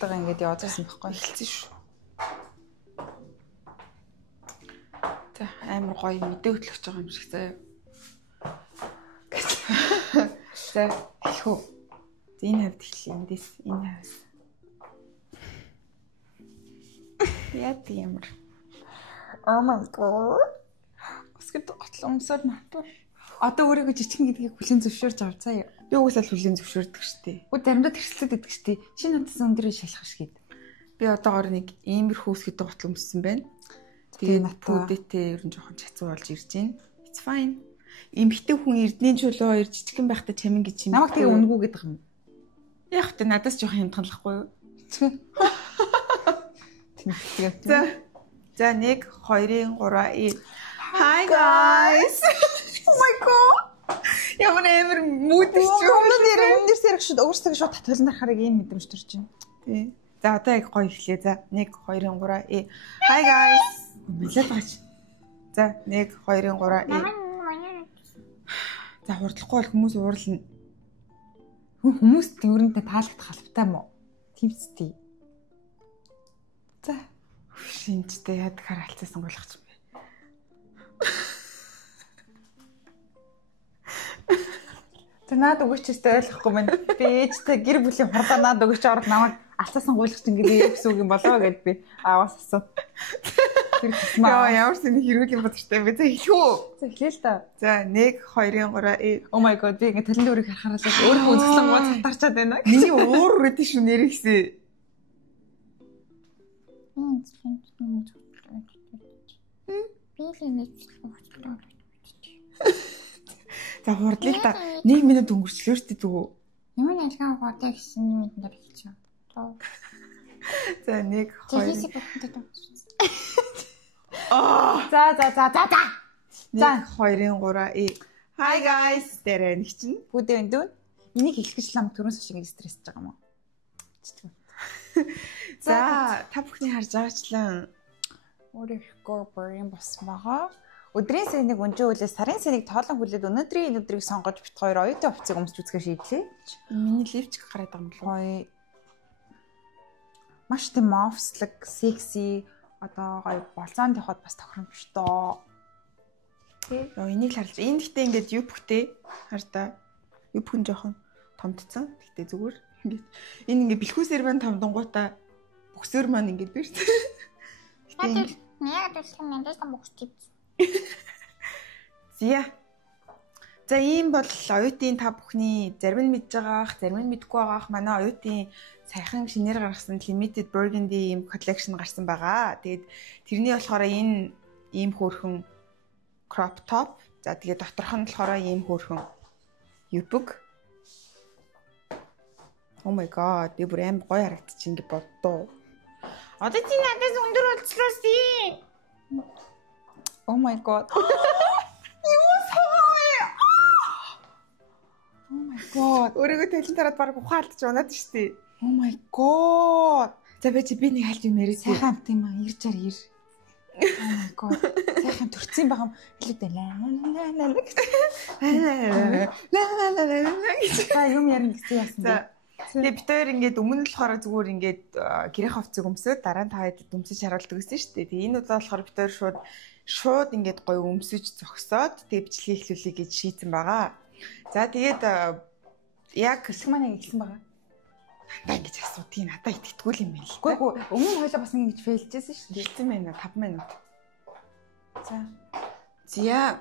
Тагаа ингээд явуулсан байхгүй. Эхэлсэн шүү. За амар гоё мэдээ хөтлөж байгаа юм шиг заяа. За эхлэв. Энэ хавьд эхлэе. Эндээс энэ хавьс. Яа тиймэр. Oh my god. Өсгөд готлон өмсөд матуу. Одоо өөрийгөө жижигэн гэдгийг хүлэн зөвшөөрж авч заяа. Би уусаал хүлэн зөвшөөрдөг штеп. Үгүй заримдаа тэрслээд идэг штеп. Чи надаас өндрөө шалах шгээд. Би одоогоор нэг иймэрхүү өсгөд готлон өмссөн байна. Тэгээ натуудээтэй ер нь жоохон чацуу болж ирж байна. It's fine. Эмхтэй хүн эрдний чулуу хоёр жижигэн байхдаа чамин гэж юм. Намайг тэгээ үнгүү гэдэг юм. Яг тэ надаас жоохон хямдханлахгүй юу? Тэмцдэг. За 1 2 3 Hi guys. Oh my god. Ямар амар мүүдэрч юу. Өндөр сэрэгшүүд өөрсдөө шууд татгалан дарахаар ийм мэдрэмж төрж байна. Тий. За одоо яг гоё эхлэе. За 1 2 3 Hi guys. Мэлээд баач. За 1 2 3 За хурдлахгүй бол хүмүүс уурлна. Хүмүүс тэрнтэй таалагдах халбтай мó. Тимцтэй. За шинжтэй ядгаар алцсан сонгойлгоч юм бэ. Тэ наад өгөөч өстэй ойлгохгүй байна. Би ээжтэй гэр бүлийн хурдаа наад өгөөч орох намайг алцсан сонгойлгоч ингээд гэсэн үг юм болоо гэд би ааваас асуу. Ямар ч нэг хэрүүл юм бодчихтай би. За эхлэв. За эхлэе л та. За 1 2 3 Oh my god би ингээд талент өөрийг харахаас өөрөө үзэсгэлэн гоо цатарчаад байна. Миний уур үрээд шүү нэрийгсэн. За хурдлыг та 1 минут өнгөрчлөө шүү дээ зүгөө. Ямар ялгаа угаатай гэсэн юм дээр хэлчихв. За 1 2 За. За 2 3 Hi guys дээр нэг чинь бүдэ өндөө. Энийг хэлэх гэж лам төрөөс шиг стрессж байгаа юм уу? За та бүхний харж байгаачлан өөрийнхөө бүрийн боссон байгаа. Өдрийн сарныг өнжөө үлээ сарын сарныг тоолон хүлээд өнөөдрийн энэ өдрийг сонгож бит хоёр оюутан хувцсыг өмсч үзгээ шийдлээ. Миний лифчик гараад байгаа юм болов. Гоё. Маш тийм мовслог, секси одоо гоё болцоонд явахад бас тохиромжтой. Яа энийг харж. Энэ гэхдээ ингээд юбхтэй хардаа. Юбхэн жоохон томдсон. Гэхдээ зүгээр ингээд энэ ингээд бэлхүүсээр байна томдонгуудаа бүксээр маань ингээд бэрт. Надад яг төлөх юм надад бүкстэй. Зя. За ийм бол оюутын та бүхний зарим нь мэдж байгаах, зарим нь мэдгүй байгаах манай оюутын саяхан шинээр гаргасан limited burgundy ийм collection гарсан байгаа. Тэгээд тэрний болохоор энэ ийм хөөрхөн crop top. За тэгээд доторх нь болохоор ийм хөөрхөн юбг. Oh my god, би бүр амар гоё харагдчих ингэ боддоо. Одоо чи надаас өндөр болцлооси. Oh my god. Юу саваа. Oh my god. Өөрийгөө талент тараад баг ухаалтж унаад штий. Oh my god. За би нэг хальт юм яриад. Сайхан амт юм аа. Иржээр ир. Oh my god. Сайхан төрцөн байгаа юм. Хэлээд за юм ярина гэсэн яасан бэ? Тэгээ бид хоёр ингээд өмнө нь болохоор зүгээр ингээд гэрээ хувцсыг өмсөд дараа нь та хэд өмсөж харуулдаг гэсэн шүү дээ. Тэгээ энэ удаа болохоор бид хоёр шууд ингээд гоё өмсөж зогсоод тэгээ бичлэгээ эхлүүлэе гэж шийдсэн байгаа. За тэгээд яг хэсэг маань эхэлсэн байгаа. Надаа ингэж асуудгийг надаа итгэдэггүй юм байна л. Үгүй өмнө хоёлоо бас ингэж фейлжсэн шүү дээ. Хэлсэн байна 5 минут. За.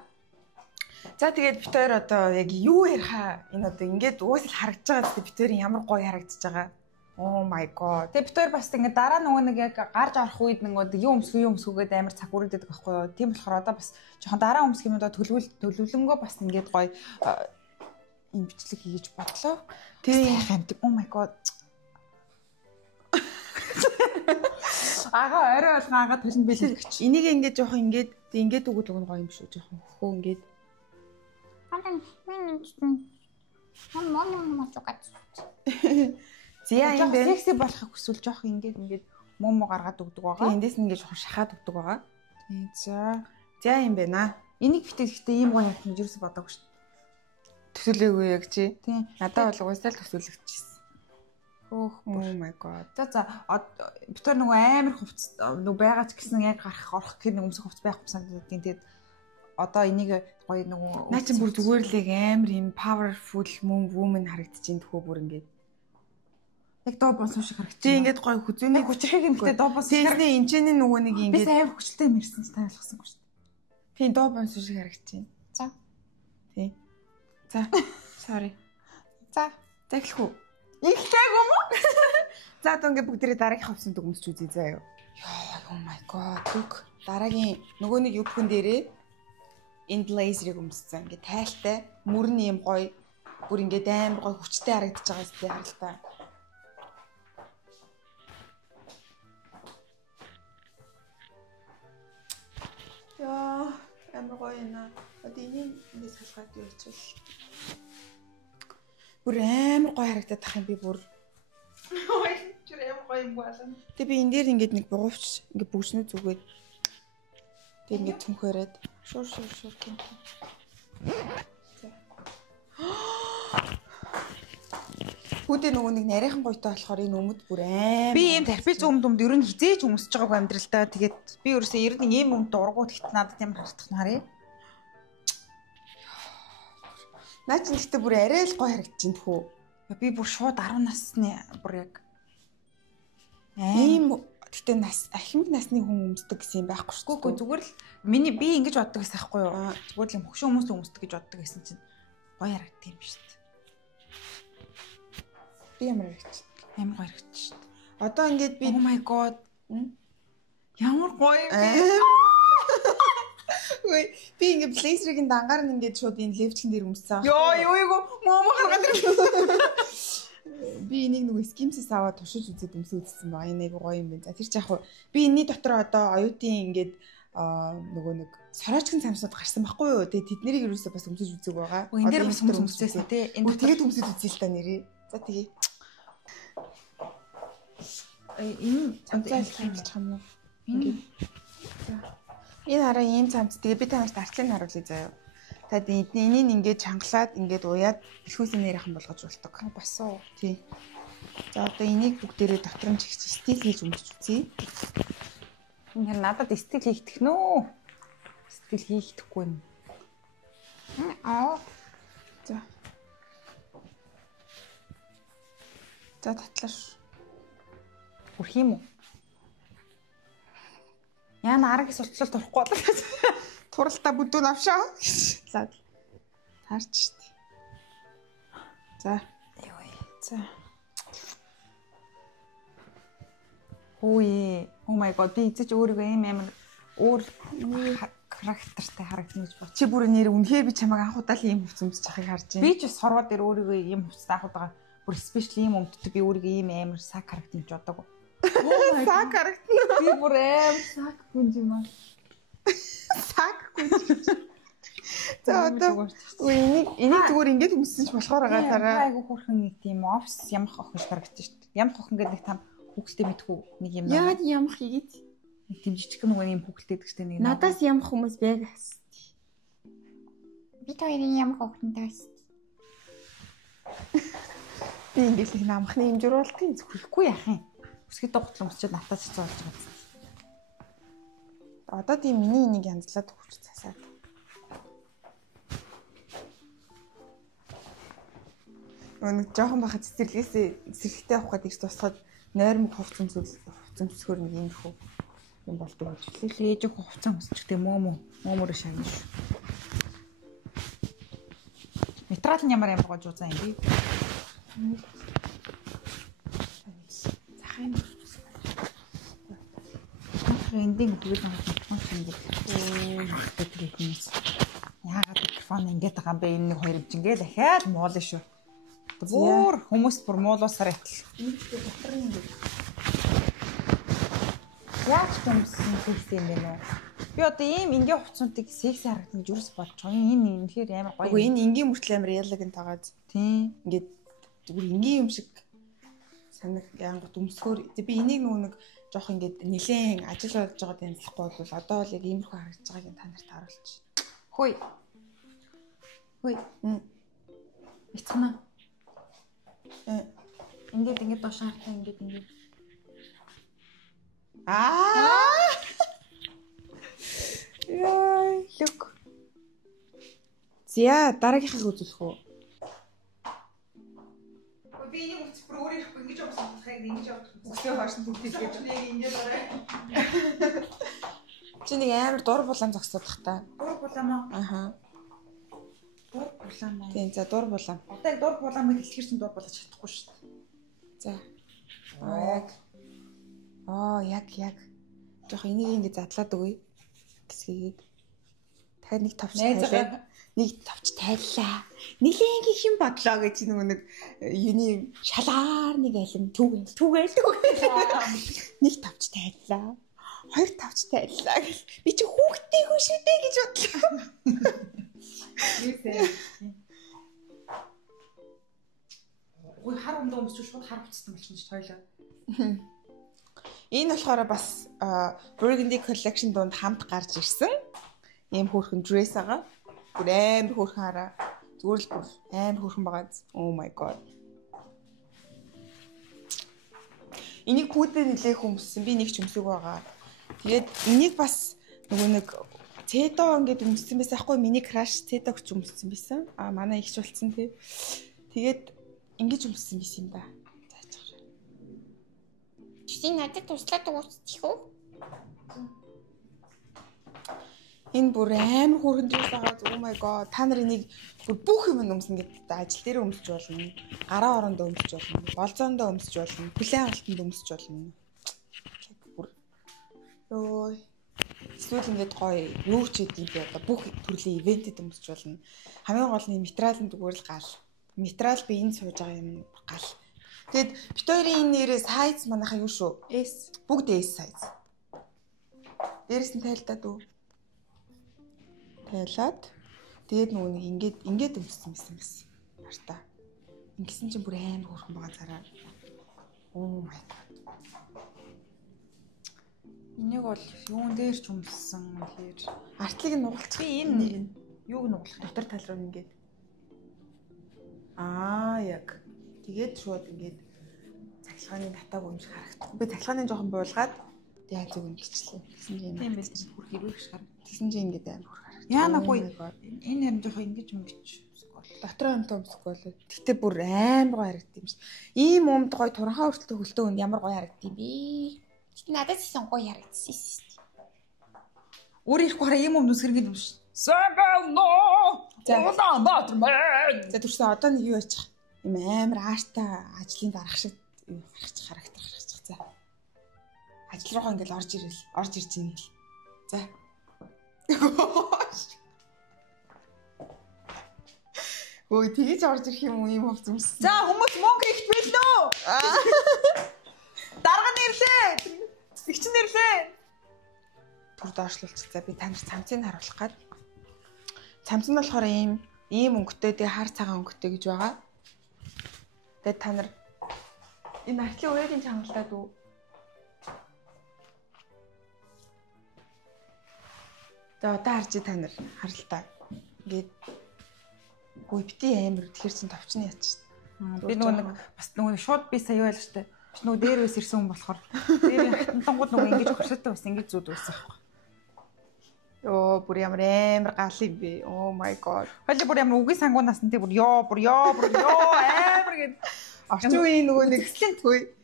За тэгээд бид хоёр одоо яг юу ярихаа энэ одоо ингээд уусэл харагдаж байгаа гэдэг бид хоёрын ямар гоё харагдаж байгаа. Oh my god. Тэгээд бид хоёр бас ингээд дараа нөгөө нэг яг гарч орох үед нөгөө юу өмсгөөгээд амар цаг үргэлжлэдэг байхгүй юу. Тийм болохоор одоо бас жоохон дараа өмсөх юм одоо төлөвлөнгөө бас ингээд гоё юм бичлэг хийж бодлоо. Тийм хамт. Oh my god. Ага орой болгон ага толин бэлээ гэж. Энийг ингээд жоохон ингээд өгөх нь гоё юм шүү. Жоохон хөө ингээд. Зя юм бэ. Секси болохыг хүсвэл жоох ингээд момо гаргаад өгдөг байгаа. Тэгээ эндээс нь ингээд жоохон шахаад өгдөг байгаа. За юм байна. Энийг гэхдээ ийм гоё юм гэж юусэн бодоогүй шүү. Төсөөлөөгүй яг чи. Тийм. Надад бол угаасаа л төсөөлөгчсэн. Хөөх. Oh my god. За битэр нөгөө амар хувцас нөгөө байгаа ч гэсэн яг орох гэх нэг өмсөх хувцас байхгүй санагдаад тийм. Тэгээд одоо энийг гоё нөгөө Наа чи бүр зүгээр л амар юм powerful woman харагдчихээн төхөө бүр ингээд. Яг доо бонсон шиг харагдчих. Чи ингээд гоё хүзүүний хүчрхийг ингээд доо бонсон. Тэсний энэчний нөгөө нэг би ингээд амар хүчтэй мэрсэн ч таалахсангүй шүү дээ. Тийм доо бонсон шиг харагдчихээн. За. Тийм. За. Sorry. За. Захилах уу? Ихтэйг юм уу? За одоо ингээд бүгдээрээ дараагийн хувцсан дүгмсч үзье заа юу. Oh my god. Дүг. Дараагийн нөгөө нэг юбхэн дээрээ энэ блейзерыг өмссөн. Ингээд тайлтай, мөрн юм гоё, бүр ингээд амар гоё хүчтэй харагдаж байгаа зү харалтаа. Яа, амар гоё яна. Одоо энийг ингээд салгаад явуучвал. Бүр амар гоё харагдаад тах юм би бүр. Ой, чир амар гоё юм байна. Тэг би энэ дээр ингээд нэг бугуувч ингээд бүгснүү зүгээд. Тэг ингээд түнхээрээд шуур тийм. Хүүдээ нөгөө нэг нарийнхан гойтой болохоор энэ өмд бүр аим. Би ийм тарпиц өмд ер нь хизээж өмсөж байгааг амьдралдаа. Тэгээд би ерөөсөө ер нь ийм өмд ургууд ихт надад тийм харагдах нь харъя. Наа чи гэхдээ бүр арай л гоё харагдчихээн тхүү. Би бүр шууд 10 насны бүр яг ийм гэхдээ ахимд насны хүн өмсдөг гэсэн юм байхгүй шүү. Үгүй зүгээр л би ингэж боддог гэсэн байхгүй юу? Зүгээр л юм хөгшин хүмүүс өмсдөг гэж боддог гэсэн чинь гоё харагддаг юм шүү дээ. Би ямар харагдчих. Амар гоё харагдчих шүү дээ. Одоо ингээд би oh my god. Ямар гоё юм бэ? Ой, би ингээд блейзерийн дангаар нь ингээд шууд энэ левчгэн дээр өмссөн. Юу моо гаргаад ирсэн. Би энийг нөгөө скимсээс аваад туршиж үзээд өмсөөлсөн ба. Энэ айгу гоё юм байна. За тэр ч яг хуу би энэний дотор одоо оюутын ингээд нөгөө нэг сороочгон цамцууд гарсан байхгүй юу? Тэгээ тэднийг юусоо бас өмсөж үзэг байгаа. Энэ дээр бас өмсөжсэн тий. Энэ тэгээд өмсөж үзье л та нэрээ. За тэгээ. Энэ цамцаа хэлчих юм уу? Ингээд. За. Энэ хараа ийм цамц. Тэгээ би танаас дартлыг харуулъя заяа. Тэгэд энийг ингээд чангалаад ингээд уяад бэлхүүсийн нэрийнхэн болгож болдог. Бас уу. Тий. За одоо энийг бүгдээрээ дотор нь чигч стил хийж өмсөж үзье. Энэ надад стил хийхдэх нөө. Стил хийхдэггүй юм. За. За татлаш. Хүрх юм уу? Яна арга суцлалт орохгүй болоо. Туралтаа бүдүүн авшаа. За. Таарч штт. За. За. Ой, oh my god, би эцэж өөрийгөө амар өөр характертай харагдсан гэж бод. Чи бүр нэр үнэхээр би чамайг анх удаа л ийм хувц өмсөж байгааг харж байна. Би ч сорвоо дээр өөрийгөө ийм хувцтай анх удаага бүр спешиал ийм өмддөг би өөрийгөө ийм амар сак харагдсан гэж бодоагүй. Сак харагдсан. Би бүр амар сак гүнж юм аа. Сак гүнж. За одоо энийг зүгээр ингэж өмссөн ч болохоор байгаа. Айгу хөрхөн нэг тийм офс ямах охин шиг харагдсан шүү дээ. Ямах охин гэдэг нэг там хүүхэлтэй мэдхүү нэг юм. Яагаад ямах хийгээд? Нэг тийм жижиг нэг юм хүүхэлтэй гэдэг чинь нэг. Надаас ямах хүмүүс байг. Би хоёрын ямар хөвгөнтэй байсан. Би ингэж их намхны хэмжүүрүүлтийн зөвхөхгүй яах юм. Өсгөд тогтлон өмсчихэд натаас хэцүү болж байгаа. Одоо тийм миний энийг янзлаад өгч цасаад. Нэг жоохон бахад цэцэрлэгтэй авах гэдэг чинь тусахад нойрмог хувц өмсөхөр нэг юм хөө юм болдог гэж хэлээ. Ээж хувц өмсчихтэй мөөмөр шагна шүү. Метрал нь ямар гож үзэн юм бэ? Захын эндинг тэгвэл микрофон шингэл. Тэгээд хүмүүс яагаад микрофон ингэж байгаа юм бэ? Энэ нэг хоёр имжингээ дахиад муулна шүү. Бүр хүмүүс бүр муулуусаар ятал. дотор нь ингэ. Яаж хүмүүсийн секси юм бэ нөө? Би одоо ийм ингийн хувцсуудыг секси харагдана гэж юус бодож байгаа. Энэ үнэхээр амар гоё. Үгүй энэ ингийн мөртлөө амар яллагын тагаад. Тийм. Ингээд зүгээр ингийн юм шиг санаг янгот өмсгөр. Би энийг нэг жоох ингээд нилээн ажил болж байгаа тэнцлэхгүй бол одоо л яг иймэрхүү харагдаж байгааг та нарт харуулж. Хөөе. Эцгэнэ. Ингээд доош харахтаа ингээд. Яа, look. Зя, дараагийнхыг үзүүлэх үү? Би энийг үсэх бүр өөр ирэхгүй ингэж явуулсан болохыг ингэж явуулах. Үсээ хойшин төгтөл гэж яг ингэж барай. Чи нэг амар дур булаан зогсоод тах та. Дур булаан аа. Аха. Дур булаан аа. Тийм, за дур булаан. Одоо яг дур булаан мэд хэлэхэр чинь дур булаач чадахгүй шүү дээ. За. Яг. Жохо энийг ингэ задлаад өгье. Гэсгээд. Дахиад нэг товч тайлаа. Нэг товч тайллаа. Нилийн гэх юм бодлоо гэж нэг юуны шалгаар нэг алим түгээл. Нэг товч тайллаа. Хоёр товч тайллаа гэл. Би чи хүүхдтэй хүн шүү дээ гэж бодлоо. Ой хар өмдөө өмсч шууд хар буцсан болчихно ч тойлоо. Энэ болохоор бас Burgundy Collection донд хамт гарч ирсэн. Ийм хөөрхөн dress байгаа. Бүр амар хөөрхөн хараа. Зүгээр л бүр амар хөөрхөн байгаа. Oh my god. Энийг пүүдээр нэлээх өмссөн. Би нэг ч өмсөг байгаа. Тэгээд энийг бас нөгөө нэг Цэдо ингээд өмссөн байсан аахгүй миний crush Цэдог ч өмссөн байсан. Манай ихч болцсон тий. Тэгээд ингэж өмссөн байсан юм да. Заачаар. Чи надад туслаад өгчих үү? Энэ бүр амар хөөрхөн dress байгаа. Oh my god. Та нар энийг бүр бүх юм өмснө гэдэг ажил дээр өмсөж болно. Гараа орондоо өмсөж болно. Болзоондоо өмсөж болно. Хүлэн авалтанд өмсөж болно. Бүр ёо. Эсвэл ингээд гоё юу ч хийдий би одоо бүх төрлийн ивентэд өмсөж болно. Хамгийн гол нь материал нь зүгээр л гал. Материал би энэ сууж байгаа юм гал. Тэгэд бит хоёрын энэ нэрээ сайз манайхаа юу шүү? S. Бүгд S сайз. Дээрээс нь тайлдаад үү? Тайлаад тэгээд нөгөө нэг ингээд өмссөн байсан. Хартаа. Ингэсэн чинь бүр амар хөөрхөн байгаа цараа. Oh my god. Энийг бол юун дээр ч өмссөн гэхээр артлыг нь нугалчих. Би энэ юуг нугалах дотор тал руу ингээд. Яг. Тэгээд шууд ингээд цахилгааны татааг өмсөх харагдах. Би цахилгааны жоохон буулгаад тэгээд зүг ингэчлээ. Тэгсэн чинь тийм байл бүр хэрвээ гэж харагдав. Тэгсэн чинь ингээд амар хөөр харагдав. Яанаггүй энэ харин жоохон ингэж өмсөж дотроо юмтай өмсөхгүй болоо. Тэгтээ бүр амар гоё харагдав юм шиг. Ийм өмд гоё туранхаа хүртэл хөлтөө өнд ямар гоё харагдав юм бэ? Надад ч гоё харагдсан. Өөр ирэхгүй хараа ийм юм нүсгэр ингэ юмш. Сабано. За түрсэн одоо нэг юу яачих? Ийм амар ааштай ажлын дарах шиг харагдах. За. Ажил руугаа ингээл орж ирж ийн гэл. За. Ой тэгэж орж ирэх юм уу ийм хувц юмс. За хүмүүс мөнгө ихт билнэ. Дарга нэрлээ. Зэгчин нэрлээ. Түр доошлуулчих. За би танд цамцыг харуулах гээд. Цамц нь болохоор ийм өнгөтэй тэгээ хар цагаан өнгөтэй гэж байгаа. Тэгээд та нар энэ артлын уяагийн чангалдаад үү? За одоо харж та нар харалтаа. Ингээд гоо бити амар тэгэхээр чин товчны яач шин. Би нөгөө бас нөгөө шууд би сая байлаа штэ. Биш нөгөө дээр үс ирсэн хүн болохоор дээр хатантангууд нөгөө ингэж өгшөлтөө бас ингэж зүуд байсан байхгүй. Оо бүр амар гал юм бэ. Oh my god. Хойло бүр ямар үгийн сангуунаас нь тий бүр ёо амар гэд орчин үеийн нөгөө нэг хэслийн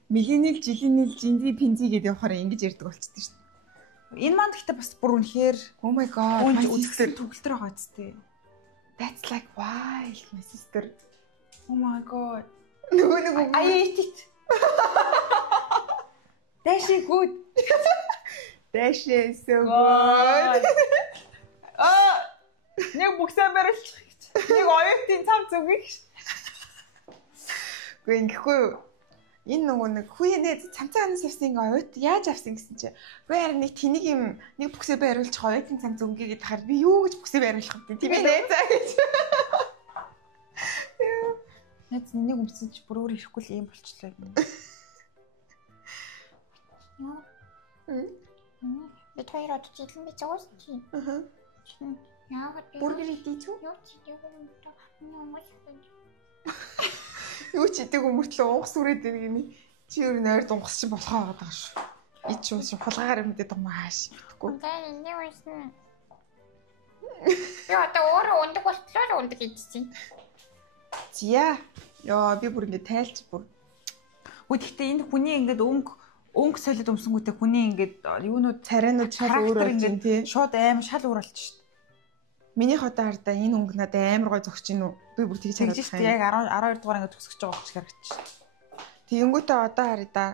миллениал жилиниал жинди пинзи гэдэг явахаар ингэж ярьдаг болчихдээ шүү дээ. Энэ маань гэхдээ бас бүр үнэхээр oh my god үзэсгэлэн төгөлтөр байгаа зү. That's like wild my sister. Oh my god. Нөгөө I ate it. That's good. That's so good. Нэг бүксээ барилчих гэж. Нэг оюутын цамц өгөх. Гэхдээ ингэхгүй юу? Энэ нөгөө нэг хүүенээ цамцаанаас авсан оюут яаж авсан гэсэн чи. Үгүй харин нэг тэнийг юм нэг бүксээ бариулчих оюутын цамц өнгө гэдэг хахаар би юу гэж бүксээ бариулах вэ? Тийм ээ за гэж. Найз нэг өмсөж бүр өөр ирэхгүй л юм болчихлоо юм. Бид хоёр одоо жилэн бий зогсож байна. Яагаад бургер идэж үү? Яа чи юу юм та. Юу ч идэг өмөртлөө унгас үрээд иргэн чи өөр нойр дунгас чи болохоо байгаа шүү. Ич уус хулгаагаар мэдээд байгаа мааш мэдхгүй. Тэгээ энэ үсэн. Яа та өөрөө ундаг болтлоо ундаг хийчихсэн. Зя. Яа би бүр ингэ тайлж бүр. Гэхдээ энэ хүний ингээд өнгө солид өмсөнгүүтээ хүний ингээд юунууд царайнууд шал өөр болж тий. Шууд аим шал өөр болчих шүү дээ. Миний хотоо хардаа энэ өнгө надад амар гой зогч ийн үү. Би бүр тэгж хараад байна. Яг 12 дугаар ингээд төгсөж байгаа болчих харагч. Тэгэнгүүтээ одоо харъя да.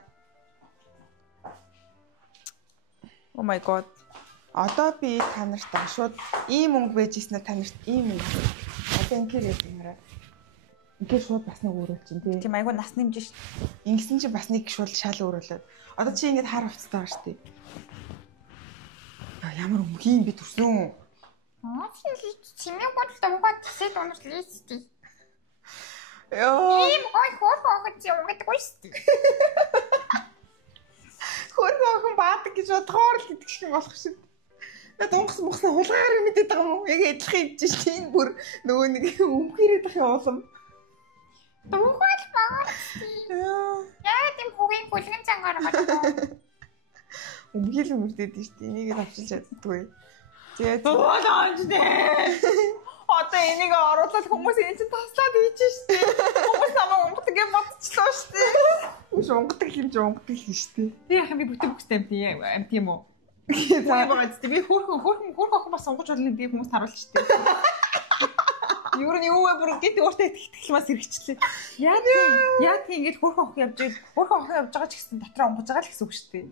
Oh my god. Одоо би та нартаа шууд ийм өнгө байжснаа та нарт ийм өнгө. Одоо ингээр ярьмаараа. Ингээд шууд бас нэг өөрөөл чинь тий. Тийм айгу нас нэмж шít. Ингэсэн чинь бас нэг шууд шал өөрөөлөд. Одоо чи ингээд хар хувцастай байгаа штий. Ямар өнгө юм би төрсөн. Чимээ бодлоо угаад тэсэд унаж лээстэй. Яа. Ийм гой хоогоц угадаг шүү дээ. Хөргөөн баадаг гэж бодохоор л гэдэг шиг болох шиг. Над унгас мухсаа хулгаар мэдээд байгаа юм уу? Яг адилхан идэж шүү. Энэ бүр нөгөө нэг өмхөрээд ах явуулам. Дуухай байгаа шүү. Яа тийм хүүгийн бүлгэн цангаар байна. Өмгөл өмөрдөөд шүү. Энийг л авчилж чаддгүй. Тэгээд Уудаанч дээ. Одоо энийг оруулаад хүмүүс энэ чинь таслаад ийж штэ. Хүмүүс намайг унгадаг юм бодчихлоо штэ. Үш унгадаг юм чи унгадаг л штэ. Би яхаа би бүтэн бүхтэй амт юм уу? Байгаа зү би хөөрхөн бас сонгож болно гэдэг хүмүүст харуулж штэ. Юу нь юу вэ бүр гэт өөртөө итгэл бас хэрэгчлээ. Яа тийм ингэж хөөрхөн охин явж байгаа ч гэсэн дотроо онгож байгаа л гэсэн үг штэ.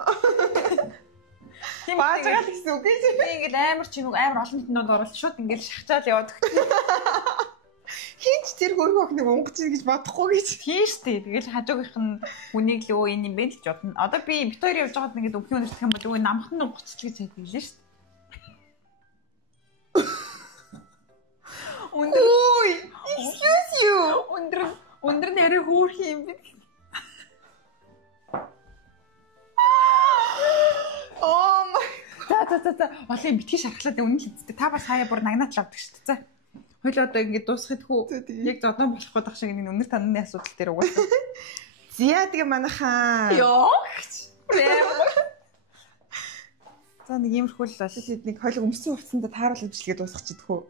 Тийм баажгаа л гэсэн үг ээ. Би ингээд амар чи нүг амар олон нийтэнд оруулаад шууд ингээд шахчаал яваад өгч. Хинч тэр хөргөө охиныг унгаж ий гэж бодохгүй гэж. Тийм штэ. Тэгэл хажуугийнх нь хүнийг л өө энэ юм бэ л гэж бодно. Одоо би Виктори явж байгаад ингээд өвхөн өнөртөх юм бол өө намхан нь унгацчих гэж хайдаг лээ штэ. Ой, excuse you. Өндөр нэрээ хөөх юм бэ. Oh my. За. Олон битгий шархлаад үнэн л үсттэй. Та бас хаяа бүр нагнаад л авдаг шүү дээ. Хойлоо одоо ингэж дуусахад хүү. Яг зодон болох гээд ах шиг энэ өнөр танны асуудал дээр угаасаа. Зя тэгээ манайхаа. Ёогч. За нэг иймэрхүү л бол нэг хойлог өмсөн хувцсанд тааруулж бичлэгээ дуусгах ч идэх үү.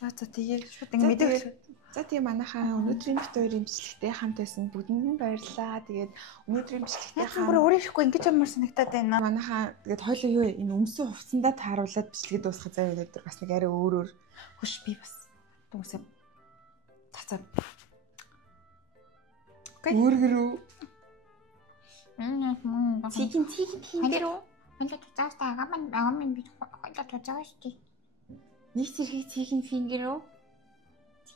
За тэгээ шууд ингэ мэдээ. За тийм манайхаа өнөөдрийн битүүрийн бичлэгтэй хамт байсан бүдэнд баярлалаа. Тэгээд өнөөдрийн бичлэгтэй хамт бүр өөрийнхөө ингэж амар санагтаад байна. Манайхаа тэгээд хойлоо юу энэ өмсөн хувцсандаа тааруулаад бичлэгээ дуусгах зав өнөөдөр бас нэг арай өөрөөр хөш би бас дуусаа. Цацаа. Өөргөрөө. Цэгийн хиндэрүү. Ингээд цаастаа агамын би хойлоо туцаа шүү дээ. Нэг зэрэг цэгийн фингэрөө.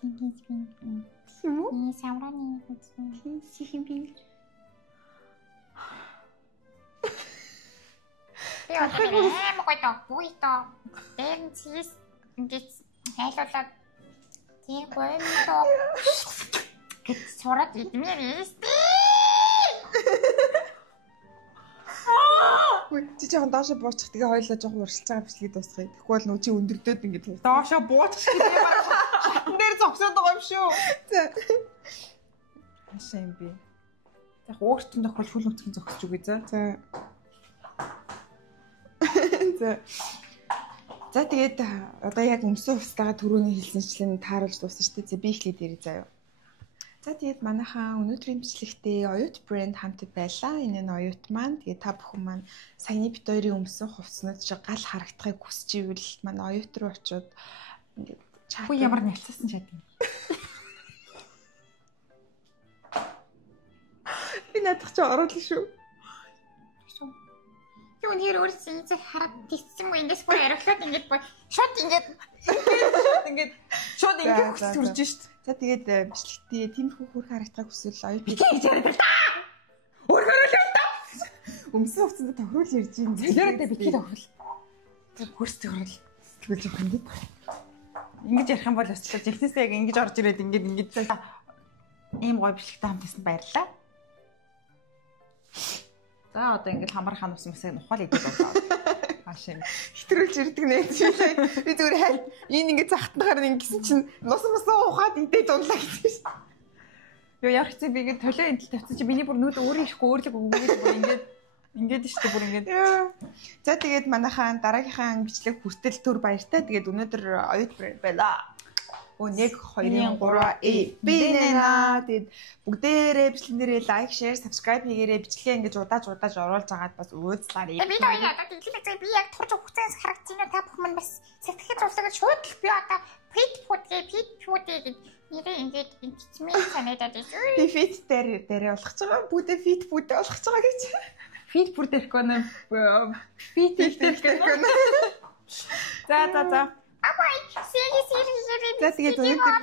이 사우라니 시힘빙 Я тэр 먹어도 보이도 эн чиз ингэж хайлуулаад тийм гомдоо гэж сураад идмээр ээ. Чи жоохон доошо буучих тэгээ хоёлоо жоохон уршилж байгаа бичлэгийг дуусгая. Тэгэхгүй бол нөө чи өндөрдөөд ингэж доошо буучих шиг юм байна. Шатан дээр зогсоод байгаа юм шүү. За. Хашаа юм би. Яг өөртөө тохиол шүл нүцгэн зогсож үгүй за. За тэгээд одоо яг өмсөн хувцастайгаа түрүүний хэлсэнчлэн тааруулж дууссан шүү дээ. Би эхлэе дээрээ заяа. За тэгээд манайхаа өнөөдрийн бичлэгтээ оюут брэнд хамт байлаа. Энэ нь оюут маань. Тэгээд та бүхэн маань саяны бит хоёрын өмсөн хувцснууд шиг гал харагдахыг хүсэж ивэл манай оюут руу очиод ингээд чат. Хүү ямар нялцсан чад юм. Би надад ч оруулаа шүү. Юу нэр өөрсдөө энэ хараад тийсэн мө индээс бүр ариулаад ингээд шууд ингээд хүсэж төрж шít. За тэгээд бичлэгтээ тиймэрхүү хөрх харагдахыг хүсвэл оюут гэж яриад л та. Өөрөөр л та. Өмсөн хувцсанд тохируул ярьж юм. Залиороо битгий тохирол. Тэг хөрс тохирол. Тэгвэл жоох ингээд. Ингэж ярих юм бол өсчлөө жигнэсээ яг ингэж орж ирээд ингэж ийм гоё бичлэгтэй хамтсан баярлалаа. За одоо ингэж хамар хаан ус масыг нухаал идэх болоо. Хаашаа хэтрүүлж ирдэг нэ. Би зүгээр хайл энэ ингэ захтангаар ингэсэн чинь нус ухаад идээд унлаа гэсэн шин. Юу яг хэцээ би ингээд толио эдэл тавьчих чи миний бүр нүд өөрөө ихгүй өөрлөг өгөөд бүр ингээд штэ бүр ингээд. За тэгээд манайхаа дараагийнхаа бичлэг хүртэл төр баяртай. Тэгээд өнөөдөр оюут байлаа. 1 2 3 би нэ. Тэгээд бүгдээрээ бичлэгнэрээ лайк, шеэр, subscribe хийгээрэй. Бичлэгээ ингэж удааж оруулж агаад бас өөцлаарай. Би одоо хэлээ би яг турж хугацаанд харагдчихна та бүх мань бас сэтгэж услагад шууд л би одоо fit food гэж нэрээ ингэж инчмээ санагдаад байна. Би fit дээр болгож байгаа. Бүгдээ fit food болгож байгаа гэж. Fit food гэхгүй нэ. Fit гэхгүй нэ. За. Абай, сэрий. За тэгээд өнөөдөр